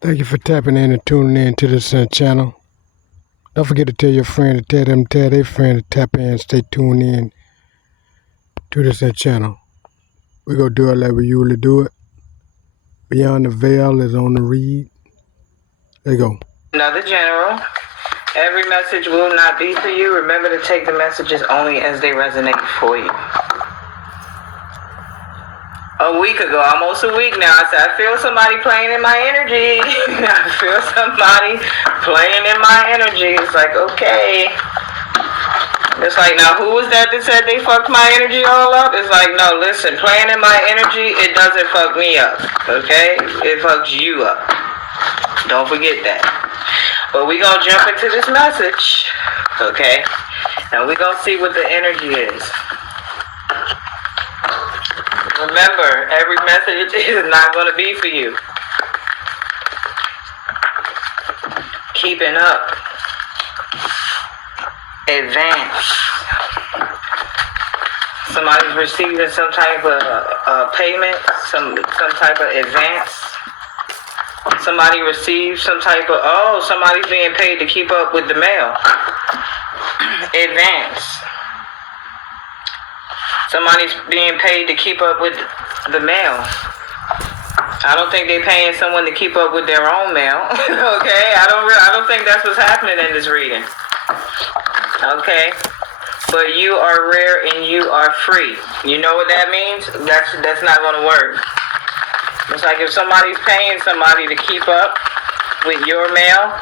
Thank you for tapping in and tuning in to this channel. Don't forget to tell your friend to tell their friend to tap in and stay tuned in to this channel. We're going to do it like we usually do it. Beyond the Veil is on the read. There you go. Another general. Every message will not be for you. Remember to take the messages only as they resonate for you. A week ago, almost a week now, I said, I feel somebody playing in my energy. I feel somebody playing in my energy. It's like, okay. It's like, now who was that said they fucked my energy all up? It's like, no, listen, playing in my energy, it doesn't fuck me up, okay? It fucks you up. Don't forget that. But we gonna jump into this message, okay? And we gonna see what the energy is. Remember, every message is not going to be for you. Keeping up. Advance. Somebody's receiving some type of payment, some type of advance. Somebody receives some type of, somebody's being paid to keep up with the mail. Advance. Somebody's being paid to keep up with the mail. I don't think they're paying someone to keep up with their own mail. Okay, I don't think that's what's happening in this reading. Okay, but you are rare and you are free. You know what that means? That's not gonna work. It's like if somebody's paying somebody to keep up with your mail,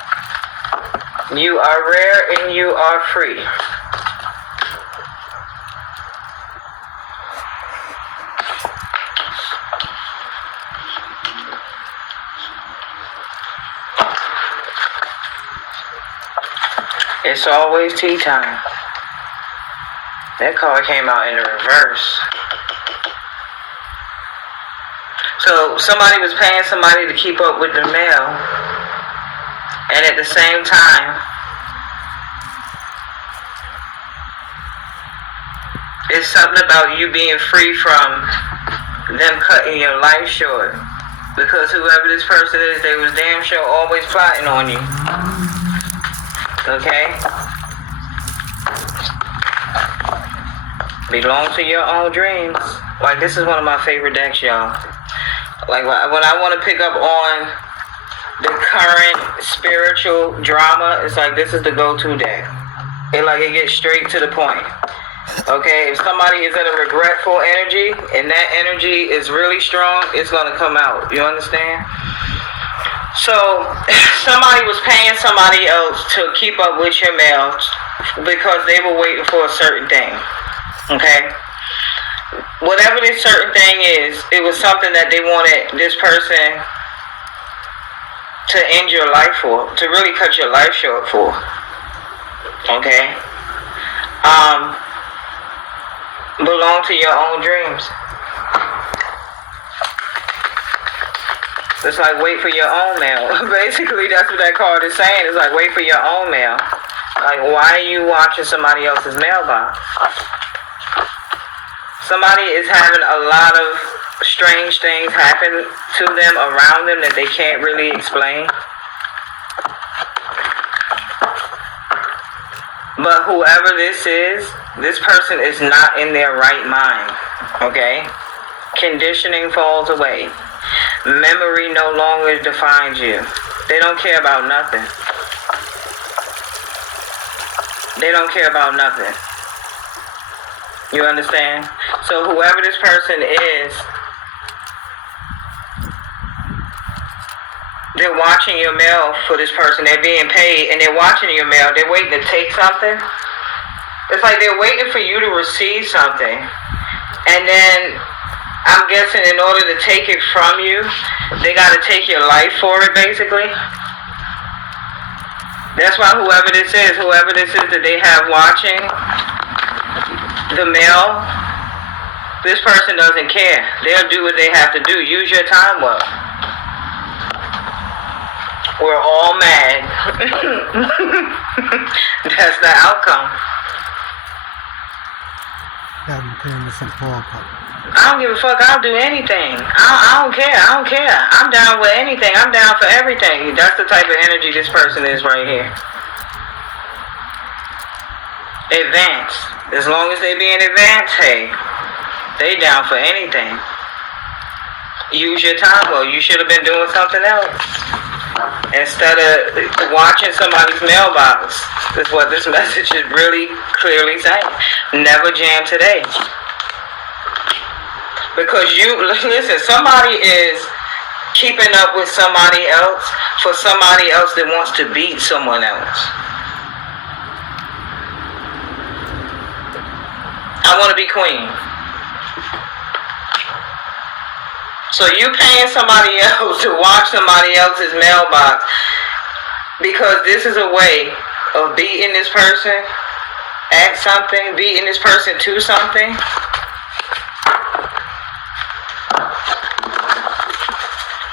you are rare and you are free. It's always tea time. That card came out in the reverse. So somebody was paying somebody to keep up with the mail, and at the same time, it's something about you being free from them cutting your life short. Because whoever this person is, they was damn sure always plotting on you. Okay? Belong to your own dreams. Like, this is one of my favorite decks, y'all. Like, when I want to pick up on the current spiritual drama, it's like, this is the go-to deck. It gets straight to the point. Okay? If somebody is in a regretful energy, and that energy is really strong, it's going to come out. You understand? So, somebody was paying somebody else to keep up with your mail because they were waiting for a certain thing. Okay? Whatever this certain thing is, it was something that they wanted this person to end your life for, to really cut your life short for. Okay? Belong to your own dreams. It's like, wait for your own mail. Basically, that's what that card is saying. It's like, wait for your own mail. Like, why are you watching somebody else's mailbox? Somebody is having a lot of strange things happen to them, around them, that they can't really explain. But whoever this is, this person is not in their right mind. Okay? Conditioning falls away. Memory no longer defines you. They don't care about nothing. They don't care about nothing. You understand? So whoever this person is, they're watching your mail for this person. They're being paid and they're watching your mail. They're waiting to take something. It's like they're waiting for you to receive something. And then I'm guessing in order to take it from you, they got to take your life for it, basically. That's why whoever this is that they have watching the mail, this person doesn't care. They'll do what they have to do. Use your time well. We're all mad. That's the outcome. Got him playing with some Paul Cup. I don't give a fuck. I'll do anything. I don't care. I don't care. I'm down with anything. I'm down for everything. That's the type of energy this person is right here. Advance. As long as they be in advance, hey, they down for anything. Use your time well. You should have been doing something else instead of watching somebody's mailbox. That's what this message is really clearly saying. Never jam today. Because listen, somebody is keeping up with somebody else for somebody else that wants to beat someone else. I want to be queen. So you paying somebody else to watch somebody else's mailbox because this is a way of beating this person at something, beating this person to something.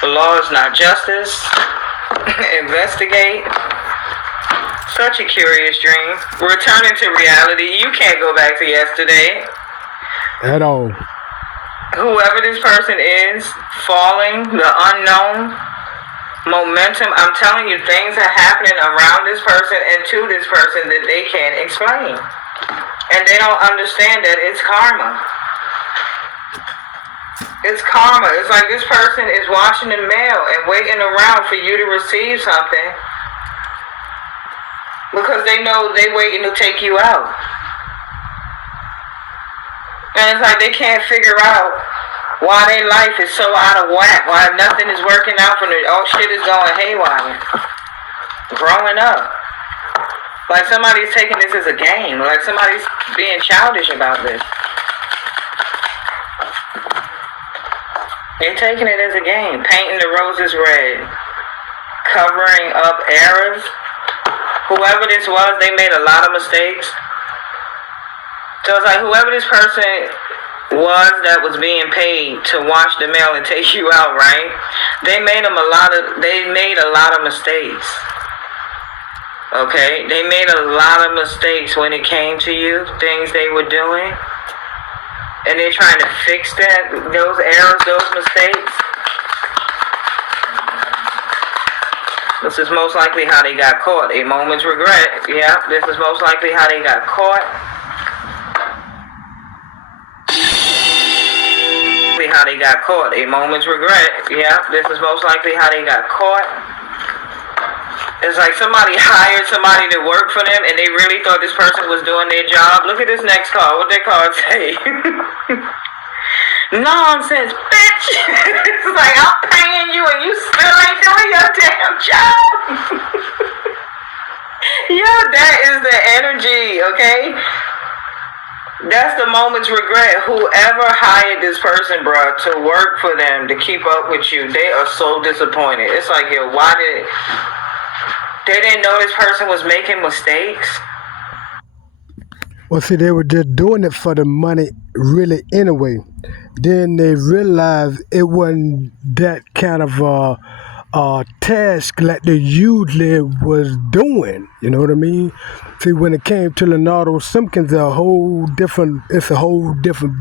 The law is not justice. Investigate. Such a curious dream. Returning to reality. You can't go back to yesterday. At all. Whoever this person is, falling, the unknown, momentum, I'm telling you, things are happening around this person and to this person that they can't explain. And they don't understand that it's karma. It's karma. It's like this person is watching the mail and waiting around for you to receive something because they know they're waiting to take you out. And it's like they can't figure out why their life is so out of whack, why nothing is working out for them. All shit is going haywire. Growing up. Like somebody's taking this as a game. Like somebody's being childish about this. They're taking it as a game. Painting the roses red. Covering up errors. Whoever this was, they made a lot of mistakes. So it's like whoever this person was that was being paid to watch the mail and take you out, right? They made a lot of mistakes. Okay? They made a lot of mistakes when it came to you, things they were doing. And they're trying to fix those errors, those mistakes. This is most likely how they got caught. A moment's regret. Yeah, this is most likely how they got caught. How they got caught. A moment's regret. Yeah, this is most likely how they got caught. It's like somebody hired somebody to work for them and they really thought this person was doing their job. Look at this next card. What that card say? Nonsense, bitch. It's like I'm paying you and you still ain't doing your damn job. Yeah, that is the energy, okay? That's the moment's regret. Whoever hired this person, bro, to work for them, to keep up with you, they are so disappointed. It's like, yo, they didn't know this person was making mistakes? Well, see, they were just doing it for the money, really, anyway. Then they realized it wasn't that kind of task like they usually was doing. You know what I mean? See, when it came to Leonardo Simpkins, it's a whole different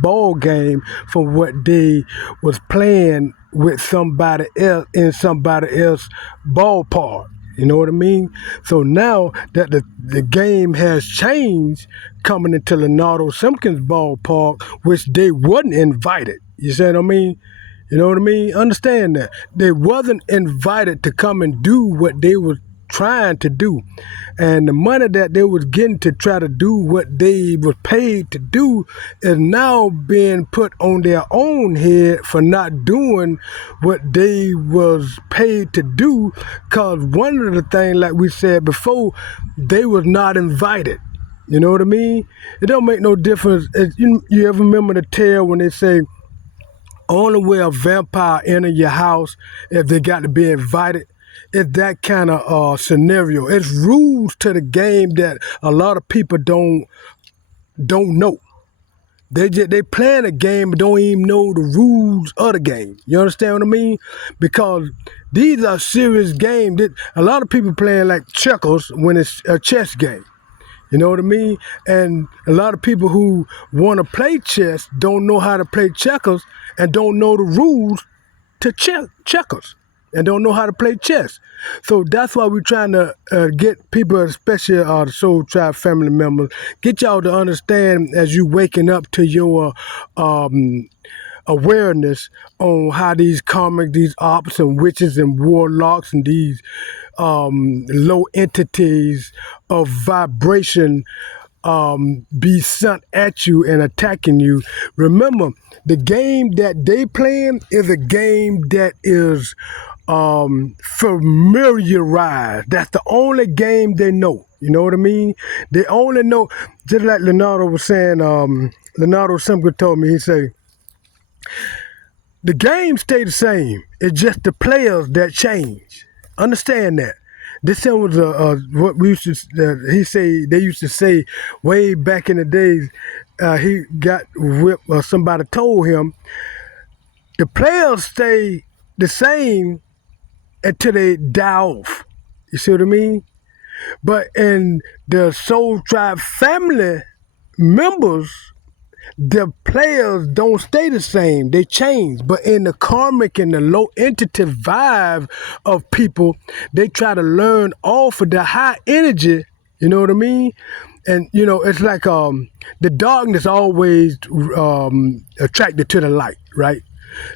ball game from what they was playing with somebody else in somebody else's ballpark. You know what I mean? So now that the game has changed, coming into Leonardo Simpkins' ballpark, which they wasn't invited. You see what I mean? You know what I mean? Understand that. They wasn't invited to come and do what they were trying to do. And the money that they was getting to try to do what they was paid to do is now being put on their own head for not doing what they was paid to do. Because one of the things, like we said before, they was not invited. You know what I mean? It don't make no difference. You ever remember the tale when they say, only way a vampire enter your house if they got to be invited? It's that kind of scenario. It's rules to the game that a lot of people don't know. They playing a game but don't even know the rules of the game. You understand what I mean? Because these are serious games. A lot of people playing like checkers when it's a chess game. You know what I mean? And a lot of people who want to play chess don't know how to play checkers and don't know the rules to checkers and don't know how to play chess. So that's why we're trying to get people, especially the Soul Tribe family members, get y'all to understand as you waking up to your awareness on how these karmic, these ops and witches and warlocks and these low entities of vibration be sent at you and attacking you. Remember, the game that they playing is a game that is familiarized. That's the only game they know. You know what I mean? They only know, just like Leonardo was saying, Leonardo Simpkins told me, he said, the game stay the same. It's just the players that change. Understand that. This was what we used to. They used to say way back in the days. He got whipped, or somebody told him the players stay the same until they die off. You see what I mean? But in the Soul Tribe family members, the players don't stay the same. They change. But in the karmic and the low entity vibe of people, they try to learn off of the high energy. You know what I mean? And, you know, it's like the darkness always attracted to the light, right?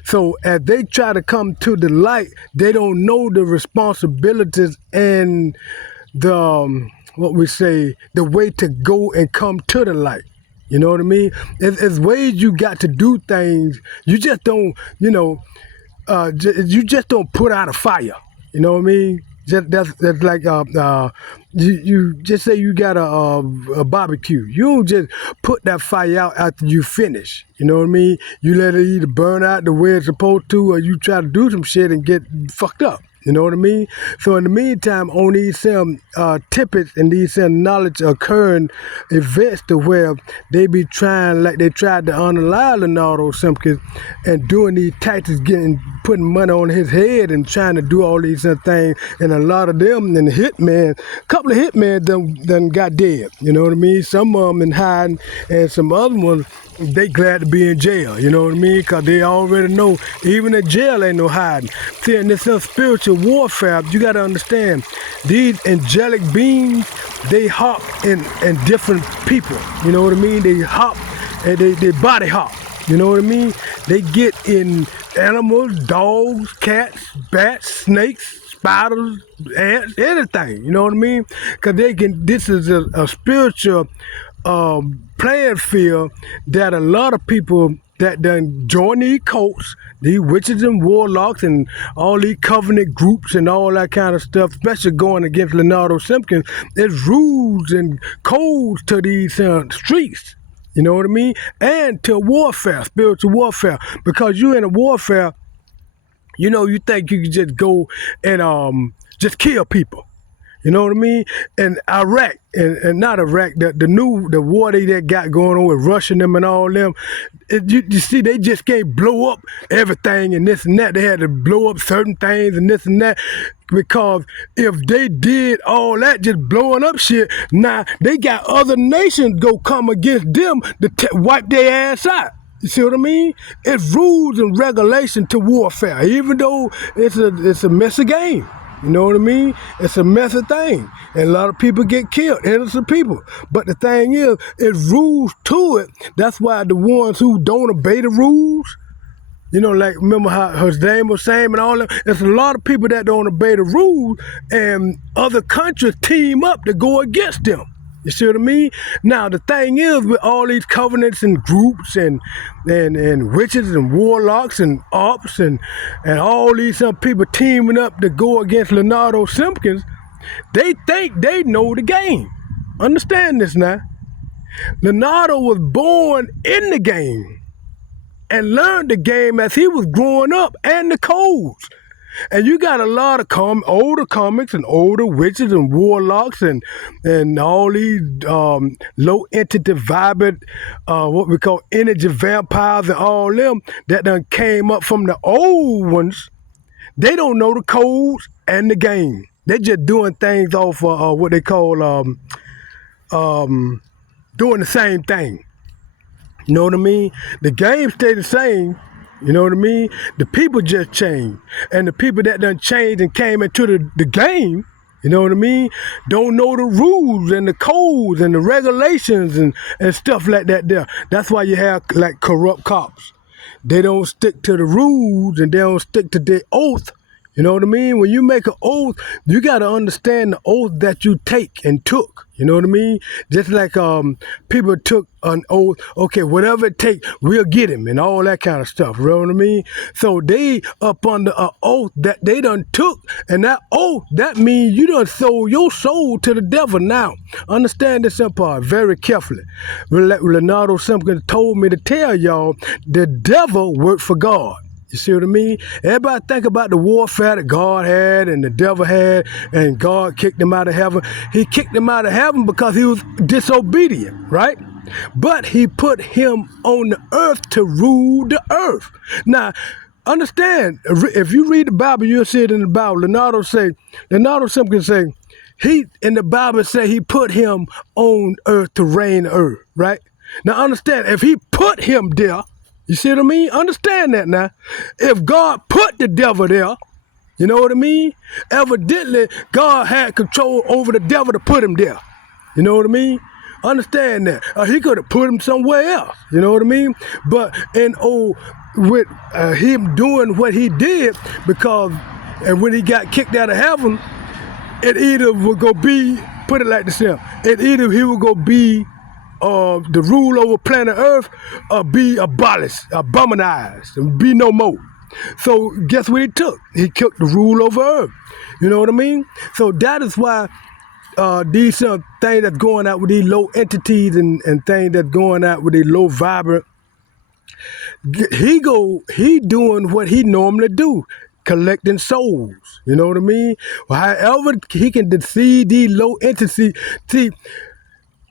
So as they try to come to the light, they don't know the responsibilities and the, what we say, the way to go and come to the light. You know what I mean? It's ways you got to do things. You just don't, you know, you just don't put out a fire. You know what I mean? That's like you just say you got a barbecue. You don't just put that fire out after you finish. You know what I mean? You let it either burn out the way it's supposed to, or you try to do some shit and get fucked up. You know what I mean? So in the meantime, on these tippets and these knowledge occurring events to where they be trying, like they tried to unalive Leonardo Simpkins and doing these tactics, putting money on his head and trying to do all these things. And a lot of them, and a couple of hitmen done got dead. You know what I mean? Some of them in hiding, and some other ones, they glad to be in jail, you know what I mean? Because they already know, even in jail ain't no hiding. See, in this spiritual warfare, you got to understand, these angelic beings, they hop in different people, you know what I mean? They hop, and they body hop, you know what I mean? They get in animals, dogs, cats, bats, snakes, spiders, ants, anything, you know what I mean? Because this is a spiritual playing field that a lot of people that done join these cults, these witches and warlocks and all these covenant groups and all that kind of stuff, especially going against Leonardo Simpkins, there's rules and codes to these streets. You know what I mean? And to warfare, spiritual warfare. Because you in a warfare, you know, you think you can just go and just kill people. You know what I mean? And Iraq, and not Iraq, the war they got going on with Russia and them and all them, you see, they just can't blow up everything and this and that. They had to blow up certain things and this and that, because if they did all that, just blowing up shit, now they got other nations go come against them to wipe their ass out. You see what I mean? It's rules and regulation to warfare, even though it's a messy game. You know what I mean? It's a messy thing. And a lot of people get killed, innocent people. But the thing is, it's rules to it. That's why the ones who don't obey the rules, you know, like, remember how his name was Sam and all that? There's a lot of people that don't obey the rules, and other countries team up to go against them. You see what I mean? Now, the thing is, with all these covenants and groups and witches and warlocks and ops and all these people teaming up to go against Leonardo Simpkins, they think they know the game. Understand this now. Leonardo was born in the game and learned the game as he was growing up and the codes. And you got a lot of older comics and older witches and warlocks and all these low entity vibrant, what we call energy vampires and all them that done came up from the old ones. They don't know the codes and the game. They just doing things off what they call doing the same thing. You know what I mean? The game stay the same. You know what I mean? The people just change. And the people that done changed and came into the game, you know what I mean, don't know the rules and the codes and the regulations and stuff like that there. That's why you have like corrupt cops. They don't stick to the rules and they don't stick to their oath. You know what I mean? When you make an oath, you got to understand the oath that you take and took. You know what I mean? Just like people took an oath, okay, whatever it takes, we'll get him and all that kind of stuff. You know what I mean? So they up under an oath that they done took, and that oath, that means you done sold your soul to the devil now. Understand this part very carefully. Leonardo Simpkins told me to tell y'all, the devil worked for God. You see what I mean? Everybody think about the warfare that God had and the devil had, and God kicked him out of heaven. He kicked him out of heaven because he was disobedient, right? But he put him on the earth to rule the earth. Now, understand, if you read the Bible, you'll see it in the Bible. Leonardo Simpkins say, he in the Bible say he put him on earth to reign the earth, right? Now understand, if he put him there, you see what I mean? Understand that now. If God put the devil there, you know what I mean? Evidently, God had control over the devil to put him there. You know what I mean? Understand that. He could have put him somewhere else. You know what I mean? But with him doing what he did, because and when he got kicked out of heaven, it either would go be, put it like this here, it either he would go be the rule over planet Earth be abolished, abominized, and be no more. So guess what he took? He took the rule over Earth. You know what I mean? So that is why these things that's going out with these low entities and things that's going out with these low vibrant, he doing what he normally do, collecting souls. You know what I mean? Well, however he can deceive these low entities. See,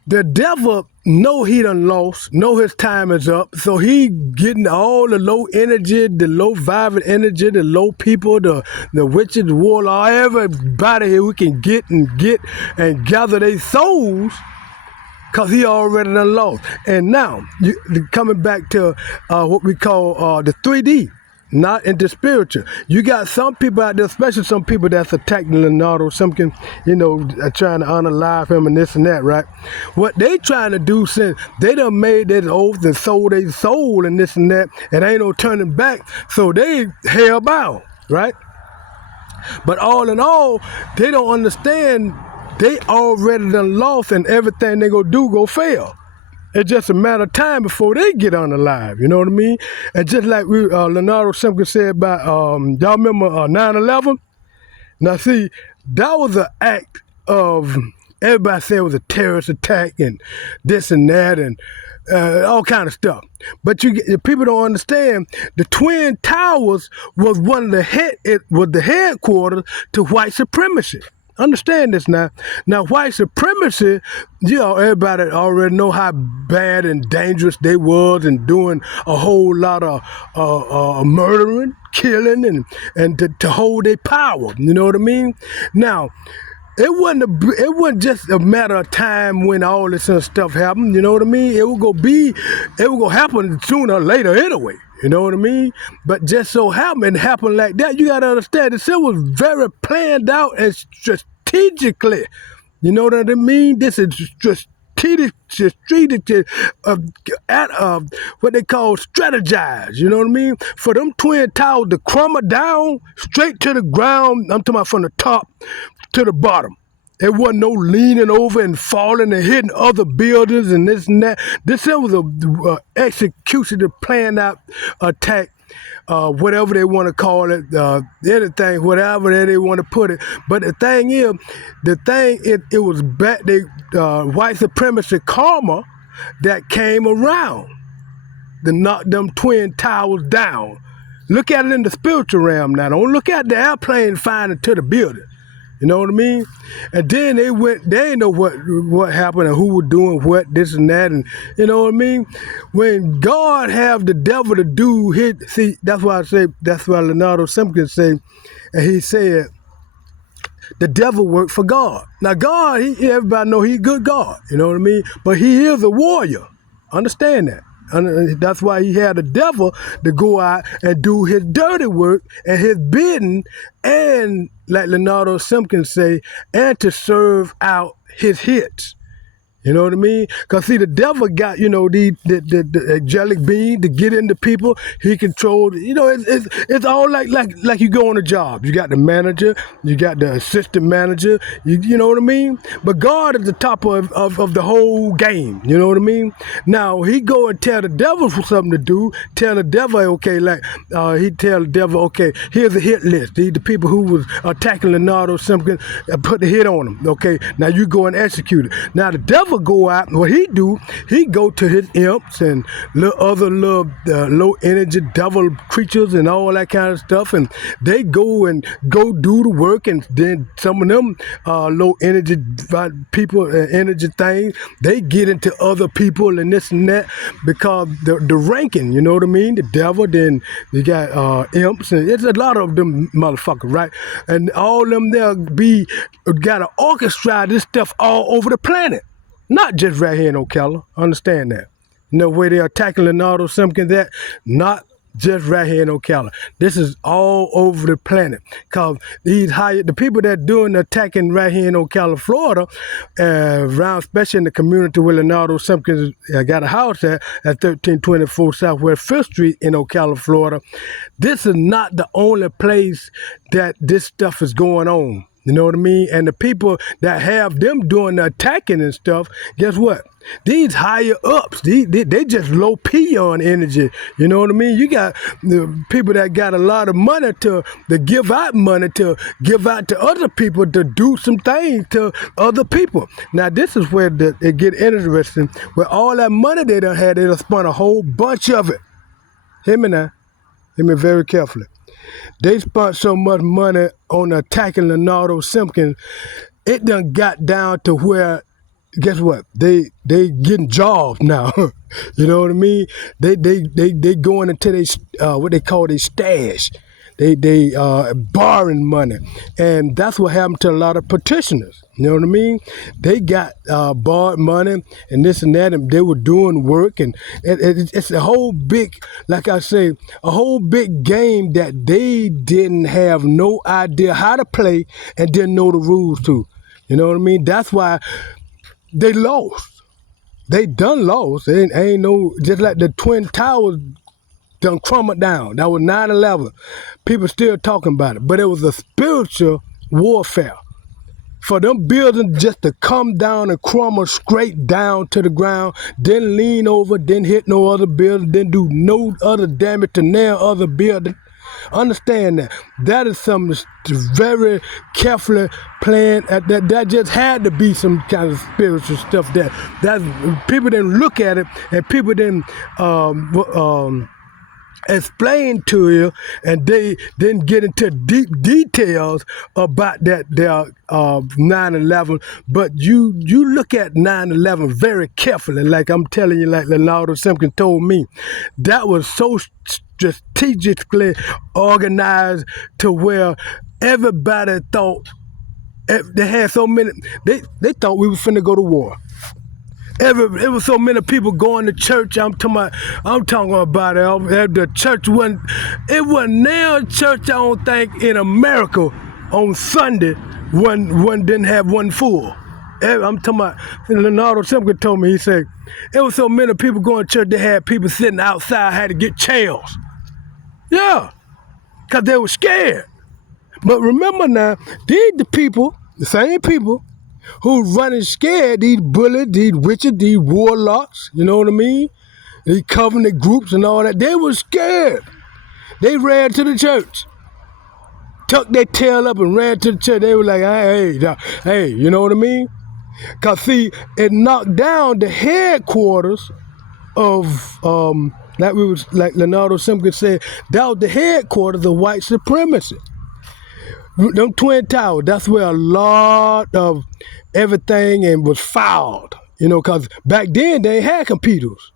the devil know he done lost, know his time is up, so he getting all the low energy, the low vibrant energy, the low people, the witches, the warlord, everybody here we can get and gather their souls, because he already done lost. And now, coming back to what we call the 3D, not into spiritual. You got some people out there, especially some people that's attacking Leonardo Simpkins, you know, trying to unalive him and this and that, right? What they trying to do, since they done made their oath and sold their soul and this and that, and ain't no turning back, so they hellbound, right? But all in all, they don't understand they already done lost, and everything they gonna do go fail. It's just a matter of time before they get unalive, you know what I mean? And just like Leonardo Simpkins said about, y'all remember 9/11? Now see, that was an act of, everybody said it was a terrorist attack and this and that and all kind of stuff. But people don't understand, the Twin Towers was the headquarters to white supremacy. Understand this now. Now, white supremacy, you know, everybody already know how bad and dangerous they was and doing a whole lot of murdering, killing, and to hold their power. You know what I mean? Now, it wasn't just a matter of time when all this stuff happened. You know what I mean? It was gonna happen sooner or later anyway. You know what I mean? But just so happened like that. You gotta understand this. It was very planned out and strategically. You know what I mean? This is strategic, what they call strategize. You know what I mean? For them Twin Towers to crumble down straight to the ground. I'm talking about from the top to the bottom. There wasn't no leaning over and falling and hitting other buildings and this and that. This was a execution, planned out attack, whatever they want to call it, anything, whatever they want to put it. But the thing is, it was back, white supremacy karma that came around to knock them Twin Towers down. Look at it in the spiritual realm now. Don't look at the airplane flying into the building. You know what I mean? And then they didn't know what happened and who was doing what, this and that, and you know what I mean? When God have the devil to do his, see, that's why Leonardo Simpkins said, and he said, the devil worked for God. Now God, everybody know he's good God, you know what I mean? But he is a warrior. Understand that. And that's why he had the devil to go out and do his dirty work and his bidding, and like Leonardo Simpkins say, and to serve out his hits. You know what I mean? Because see, the devil got, the angelic being to get into people. He controlled, it's all like you go on a job. You got the manager, you got the assistant manager, you know what I mean? But God is the top of the whole game, you know what I mean? Now, he go and tell the devil for something to do, tell the devil, okay, he tell the devil, okay, here's a hit list. The people who was attacking Leonardo Simpkins, put the hit on them, okay? Now, you go and execute it. Now, the devil go out, what he do, he go to his imps and other low energy devil creatures and all that kind of stuff, and they go do the work, and then some of them low energy people, energy things, they get into other people and this and that, because the ranking, you know what I mean? The devil, then you got imps, and it's a lot of them motherfuckers, right? And all of them got to orchestrate this stuff all over the planet. Not just right here in Ocala. Understand that. The way they're attacking Leonardo Simpkins, that not just right here in Ocala. This is all over the planet. Because the people that doing the attacking right here in Ocala, Florida, around, especially in the community where Leonardo Simpkins got a house at 1324 Southwest 5th Street in Ocala, Florida. This is not the only place that this stuff is going on. You know what I mean? And the people that have them doing the attacking and stuff, guess what? These higher ups, they just low peon energy. You know what I mean? You got the people that got a lot of money to give out money to give out to other people to do some things to other people. Now, this is where it get interesting. Where all that money they done had, they done spent a whole bunch of it. Hear me now. Hear me very carefully. They spent so much money on attacking Leonardo Simpkins, it done got down to where, guess what? They getting jobs now. You know what I mean? They going into what they call their stash. They borrowing money, and that's what happened to a lot of petitioners. You know what I mean? They got borrowed money and this and that, and they were doing work, and it's a whole big, like I say, a whole big game that they didn't have no idea how to play and didn't know the rules to. You know what I mean? That's why they lost. They done lost. Ain't no, just like the Twin Towers done crumbled down. That was 9/11. People still talking about it. But it was a spiritual warfare. For them buildings just to come down and crumble straight down to the ground, then lean over, then hit no other building, then do no other damage to no other building. Understand that. That is something very carefully planned. That just had to be some kind of spiritual stuff. That people didn't look at it, and people didn't explain to you, and they didn't get into deep details about their 9/11. But you look at 9/11 very carefully, like I'm telling you, like Leonardo Simpkins told me. That was so strategically organized to where everybody thought, they had so many, they thought we was finna go to war. It was so many people going to church. I'm talking about it. The church wasn't now a church, I don't think, in America on Sunday one didn't have one full. I'm talking about, Leonardo Simpkins told me, he said, it was so many people going to church, they had people sitting outside, had to get chairs. Yeah, because they were scared. But remember now, the same people, who running scared, these bullies, these witches, these warlocks, you know what I mean? These covenant groups and all that, they were scared. They ran to the church. Tucked their tail up and ran to the church. They were like, hey, you know what I mean? Because see, it knocked down the headquarters of, like Leonardo Simpkins said, that was the headquarters of white supremacy. Them Twin Towers, that's where a lot of everything and was filed, because back then they ain't had computers.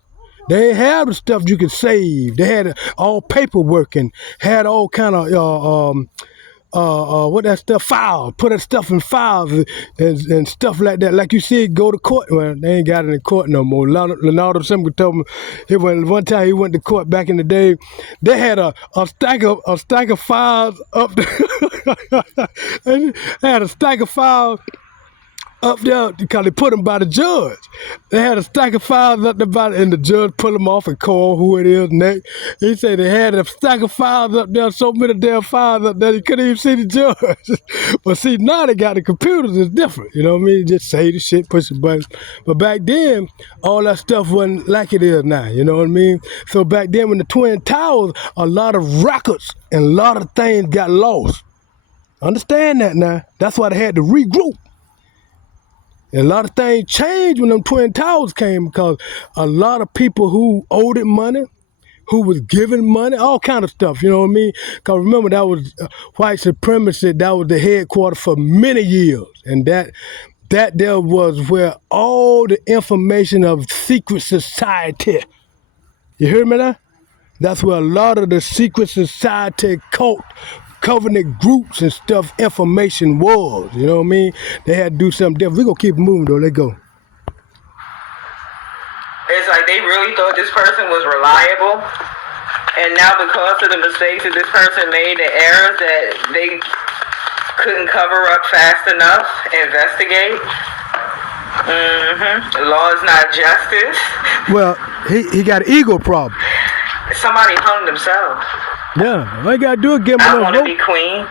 They ain't had the stuff you could save. They had all paperwork and had all kind of what that stuff, files, put that stuff in files and stuff like that. Like you said, go to court. Well, they ain't got it in court no more. Leonardo Simpkins told me one time he went to court back in the day. They had a stack of files up there. They had a stack of files up there because they put them by the judge. They had a stack of files up there and the judge pulled them off and called who it is next. He said they had a stack of files up there, so many damn files up there, you couldn't even see the judge. But see, now they got the computers, it's different, you know what I mean? Just say the shit, push the buttons. But back then, all that stuff wasn't like it is now, you know what I mean? So back then when the Twin Towers, a lot of records and a lot of things got lost. Understand that now. That's why they had to regroup. And a lot of things changed when them Twin Towers came because a lot of people who owed it money, who was giving money, all kind of stuff, you know what I mean? Because remember, that was white supremacy, that was the headquarters for many years. And that there was where all the information of secret society, you hear me now? That's where a lot of the secret society cult covenant groups and stuff information was, you know what I mean? They had to do something different. We're going to keep moving though, let's go. It's like they really thought this person was reliable, and now because of the mistakes that this person made, the errors that they couldn't cover up fast enough, investigate. Law is not justice. Well, he got an ego problem. Somebody hung themselves. Yeah, all you gotta do is give him I enough want to rope. be queen.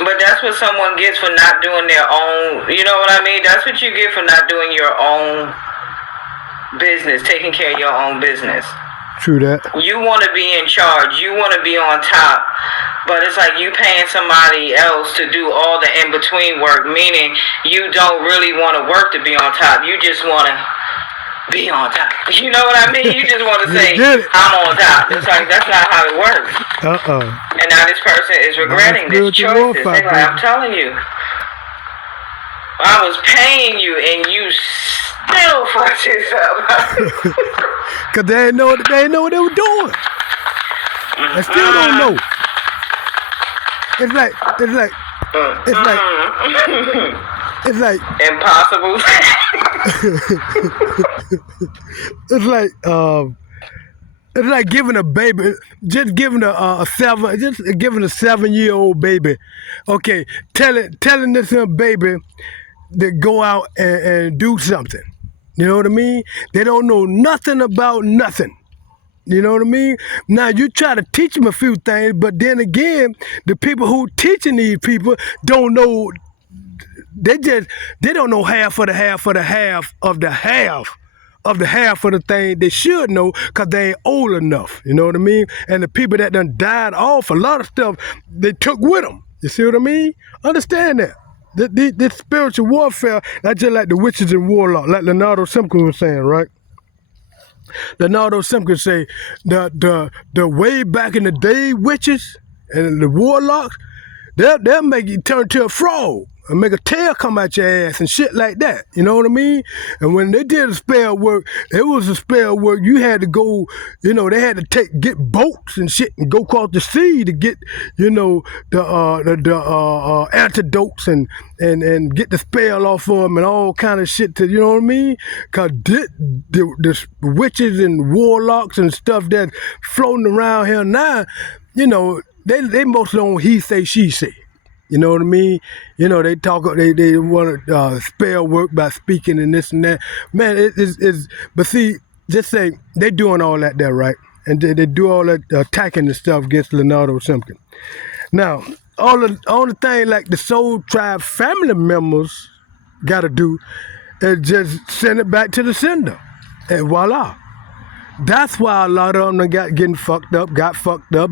But that's what someone gets for not doing their own, you know what I mean? That's what you get for not doing your own business, taking care of your own business. True that. You want to be in charge. You want to be on top. But it's like you paying somebody else to do all the in-between work, meaning you don't really want to work to be on top. You just want to be on top. You know what I mean? You just want to say, I'm on top. It's like, that's not how it works. And now this person is regretting this choices. They're like, I'm telling you, I was paying you and you still fucked this up. Because they didn't know what they were doing. They still don't know. It's like impossible. It's like giving a baby, just giving a 7-year-old baby, okay, telling this baby to go out and do something. You know what I mean? They don't know nothing about nothing. You know what I mean? Now, you try to teach them a few things, but then again, the people who teaching these people don't know, they don't know half of the half of the half of the half of the half of the thing they should know because they ain't old enough. You know what I mean? And the people that done died off, a lot of stuff they took with them. You see what I mean? Understand that. This spiritual warfare, not just like the witches and warlocks, like Leonardo Simpkins was saying, right? Leonardo Simpkins say the way back in the day witches and the warlocks, they'll make you turn to a frog and make a tail come out your ass and shit like that. You know what I mean? And when they did a spell work, it was a spell work. You had to go, you know, they had to get boats and shit and go across the sea to get, you know, the antidotes and get the spell off of them and all kind of shit to, you know what I mean? Cause the witches and warlocks and stuff that's floating around here now, you know, they mostly on he say, she say. You know what I mean? You know, they talk, they want to spell work by speaking and this and that. Man, it's but see, just say, they doing all that there, right? And they do all that attacking and stuff against Leonardo Simpkins. Now, all the thing like the Soul Tribe family members got to do is just send it back to the sender. And voila. That's why a lot of them got fucked up,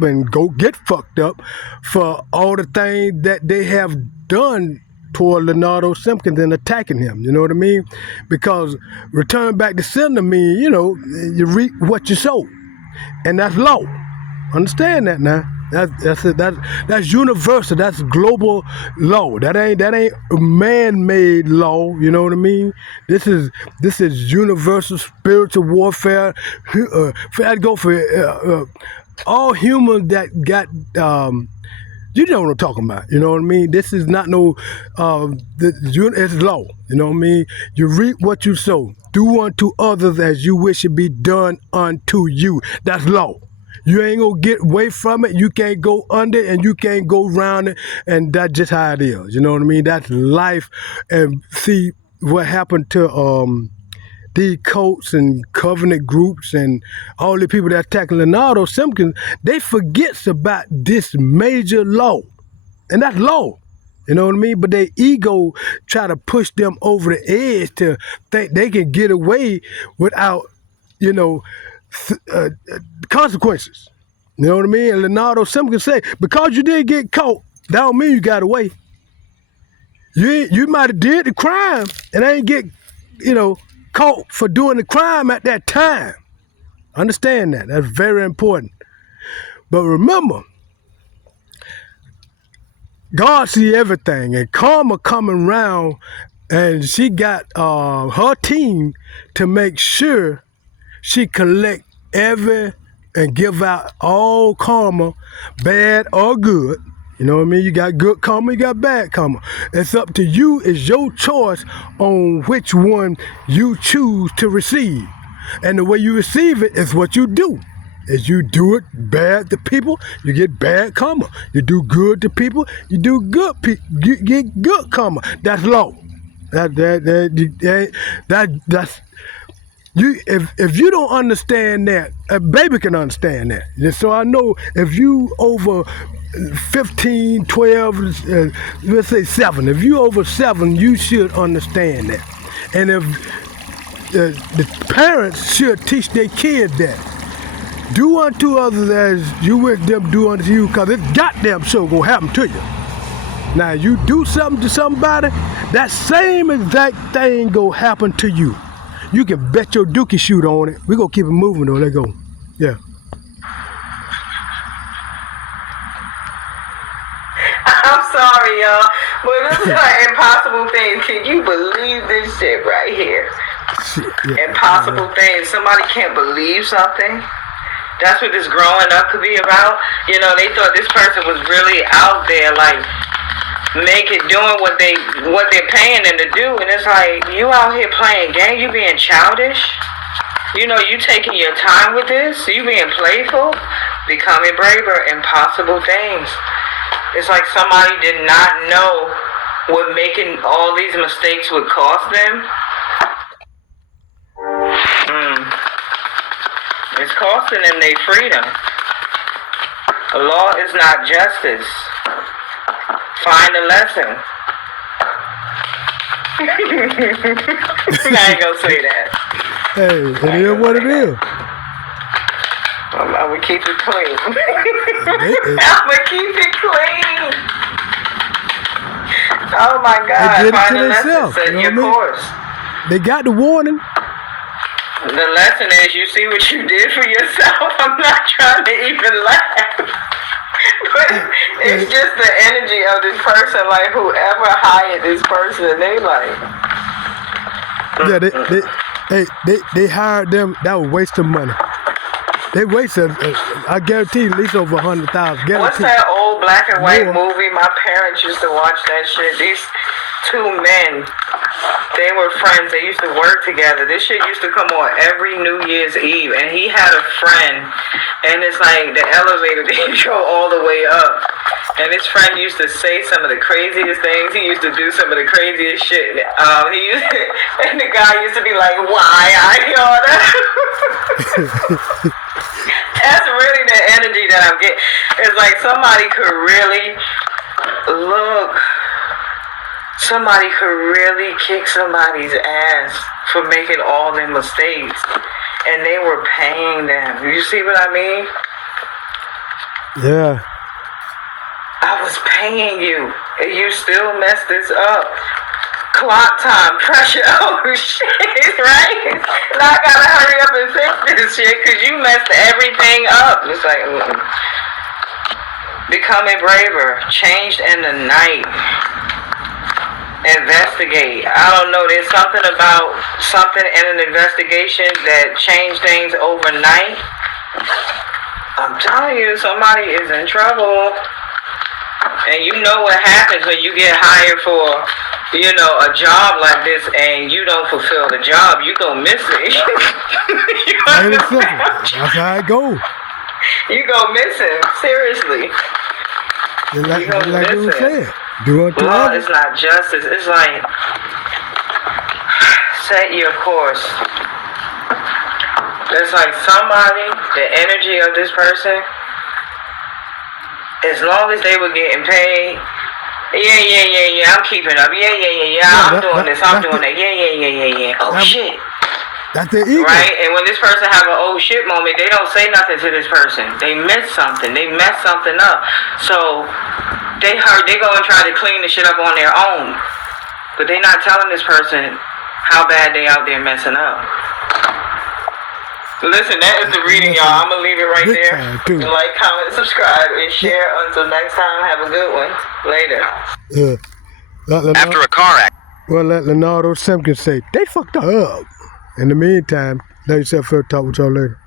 and go get fucked up for all the things that they have done toward Leonardo Simpkins and attacking him. You know what I mean? Because return back to sender means, you know, you reap what you sow, and that's law. Understand that now. That's universal. That's global law. That ain't man-made law. You know what I mean? This is universal spiritual warfare. I'd go for all humans that got you know what I'm talking about. You know what I mean? This is not no it's law. You know what I mean? You reap what you sow. Do unto others as you wish it be done unto you. That's law. You ain't gonna get away from it. You can't go under it, and you can't go around it, and that's just how it is. You know what I mean? That's life. And see what happened to these cults and covenant groups and all the people that tackle Leonardo Simpkins, they forgets about this major law. And that's law. You know what I mean? But their ego try to push them over the edge to think they can get away without, you know, consequences. You know what I mean? And Leonardo Simpkins say, because you didn't get caught, that don't mean you got away. You might have did the crime and ain't get, you know, caught for doing the crime at that time. Understand that. That's very important. But remember, God see everything, and Karma coming around, and she got her team to make sure she collect every and give out all karma, bad or good. You know what I mean? You got good karma, you got bad karma. It's up to you. It's your choice on which one you choose to receive. And the way you receive it is what you do. As you do it bad to people, you get bad karma. You do good to people, you do good. You get good karma. That's law. That's you. If you don't understand that, a baby can understand that. So I know if you over 15, 12, let's say 7. If you over 7, you should understand that. And if the parents should teach their kids that. Do unto others as you wish them do unto you, because it's goddamn sure gonna happen to you. Now, you do something to somebody, that same exact thing gonna happen to you. You can bet your dookie shoot on it. We gonna keep it moving though. Let go. Yeah. I'm sorry, y'all, but this is like impossible things. Can you believe this shit right here? Yeah. Impossible things. Somebody can't believe something. That's what this growing up could be about. You know, they thought this person was really out there, like doing what they're paying them to do, and it's like, you out here playing games, you being childish. You know, you taking your time with this, you being playful, becoming braver, impossible things. It's like somebody did not know what making all these mistakes would cost them. It's costing them their freedom. Law is not justice. Find a lesson. I ain't gonna say that. Hey, it is what it is. I'm gonna keep it clean. I'm gonna keep it clean. Oh my God. They did it Find to a lesson. themselves. Set You know your what I mean? course. They got the warning. The lesson is, you see what you did for yourself. I'm not trying to even laugh. But it's just the energy of this person, like whoever hired this person, they like. Yeah, they hired them. That was wasting money. They wasted, I guarantee, at least over 100,000. What's that old black and white movie? My parents used to watch that shit. These two men, they were friends. They used to work together. This shit used to come on every New Year's Eve. And he had a friend, and it's like the elevator didn't go all the way up. And his friend used to say some of the craziest things. He used to do some of the craziest shit. And the guy used to be like, "Why I oughta." That's really the energy that I'm getting. It's like somebody could really kick somebody's ass for making all their mistakes, and they were paying them. You see what I mean? Yeah. I was paying you, and you still messed this up. Clock time, pressure, oh shit, right? Now I gotta hurry up and fix this shit, because you messed everything up. It's like, becoming braver, changed in the night. Investigate. I don't know, there's something about something in an investigation that changed things overnight. I'm telling you, somebody is in trouble. And you know what happens when you get hired for, a job like this and you don't fulfill the job, you go missing. Plain and simple. That's how it goes. You go missing, seriously. Like it was said. Do unto Law others. is not justice. It's like, set your course. It's like somebody, the energy of this person, as long as they were getting paid, yeah, I'm keeping up. Yeah, I'm doing this, I'm doing that. Yeah. Oh, shit. That's their ego. Right? And when this person have an oh shit moment, they don't say nothing to this person. They missed something. They messed something up. So they go and try to clean the shit up on their own. But they not telling this person how bad they out there messing up. Listen, that is the reading, y'all. I'm going to leave it right there. Like, comment, subscribe, and share. Until next time, have a good one. Later. After a car accident. Well, let Leonardo Simpkins say, they fucked up. In the meantime, let yourself talk with y'all later.